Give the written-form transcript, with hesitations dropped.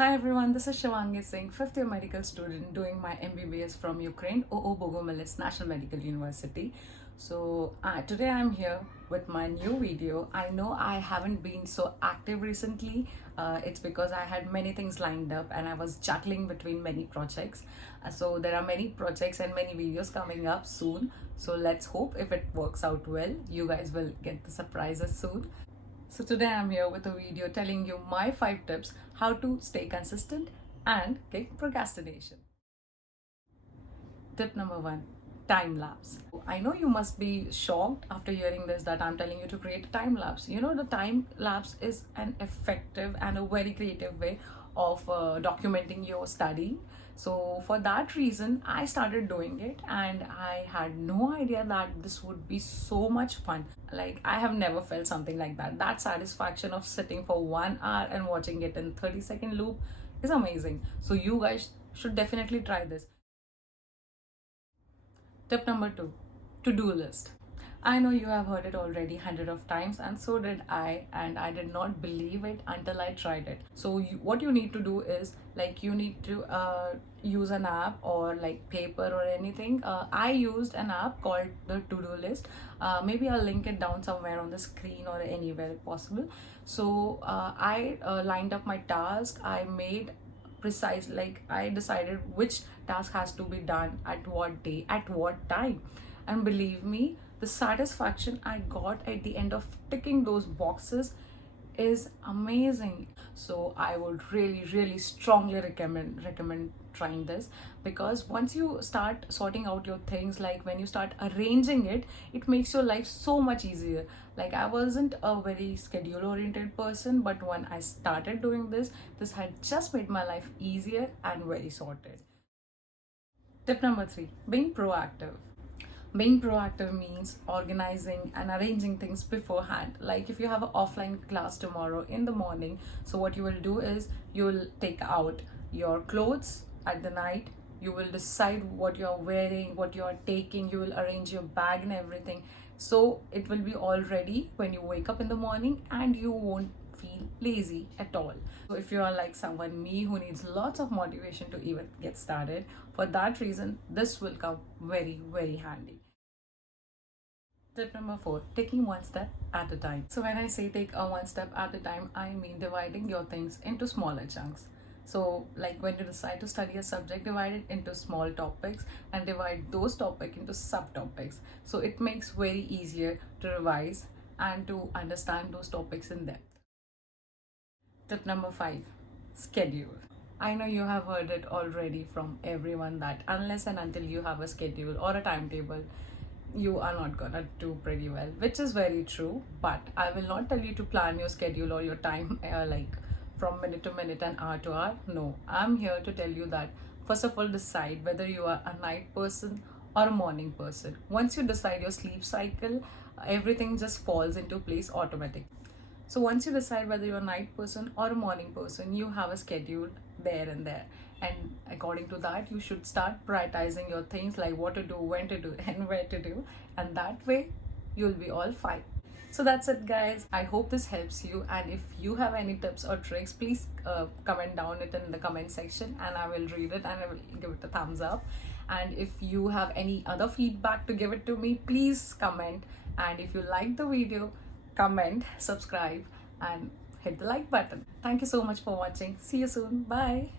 Hi everyone, this is Shivangi Singh, fifth year medical student doing my MBBS from Ukraine, OO Bogomolets National Medical University. Today I'm here with my new video. I know I haven't been so active recently. It's because I had many things lined up and I was juggling between many projects. So there are many projects and many videos coming up soon. So let's hope if it works out well, you guys will get the surprises soon. So today I'm here with a video telling you my 5 tips how to stay consistent and kick procrastination. Tip number 1, time lapse. I know you must be shocked after hearing this that I'm telling you to create a time lapse. You know, the time lapse is an effective and a very creative way of documenting your study. So for that reason I started doing it and I had no idea that this would be so much fun. Like, I have never felt something like that satisfaction of sitting for 1 hour and watching it in 30-second loop is amazing. So you guys should definitely try this. Tip number 2, to-do list. I know you have heard it already hundred of times, and so did I, and I did not believe it until I tried it. So what you need to do is, like, you need to use an app or like paper or anything. I used an app called the to-do list. Maybe I'll link it down somewhere on the screen or anywhere possible. So I lined up my task. I made precise, like, I decided which task has to be done at what day, at what time, and believe me, the satisfaction I got at the end of ticking those boxes is amazing. So I would really strongly recommend trying this, because once you start sorting out your things, like when you start arranging it, it makes your life so much easier. Like, I wasn't a very schedule oriented person, but when I started doing this had just made my life easier and very sorted. Tip number 3, being proactive. Being proactive means organizing and arranging things beforehand. Like, if you have an offline class tomorrow in the morning, so what you will do is you will take out your clothes at the night, you will decide what you're wearing, what you're taking, you will arrange your bag and everything, so it will be all ready when you wake up in the morning and you won't feel lazy at all. So if you are like someone me who needs lots of motivation to even get started, for that reason this will come very handy. Tip number 4, taking one step at a time. So when I say take a one step at a time, I mean dividing your things into smaller chunks. So, like, when you decide to study a subject, divide it into small topics and divide those topics into subtopics. So it makes very easier to revise and to understand those topics in depth. Tip number 5, schedule. I know you have heard it already from everyone that unless and until you have a schedule or a timetable, you are not gonna do pretty well, which is very true. But I will not tell you to plan your schedule or your time like from minute to minute and hour to hour. No, I'm here to tell you that first of all, decide whether you are a night person or a morning person. Once you decide your sleep cycle, everything just falls into place automatically. So once you decide whether you're a night person or a morning person, you have a schedule there and there. And according to that, you should start prioritizing your things, like what to do, when to do, and where to do. And that way, you'll be all fine. So that's it, guys. I hope this helps you. And if you have any tips or tricks, please comment down it in the comment section, and I will read it and I will give it a thumbs up. And if you have any other feedback to give it to me, please comment. And if you like the video, comment, subscribe, and hit the like button. Thank you so much for watching. See you soon. Bye.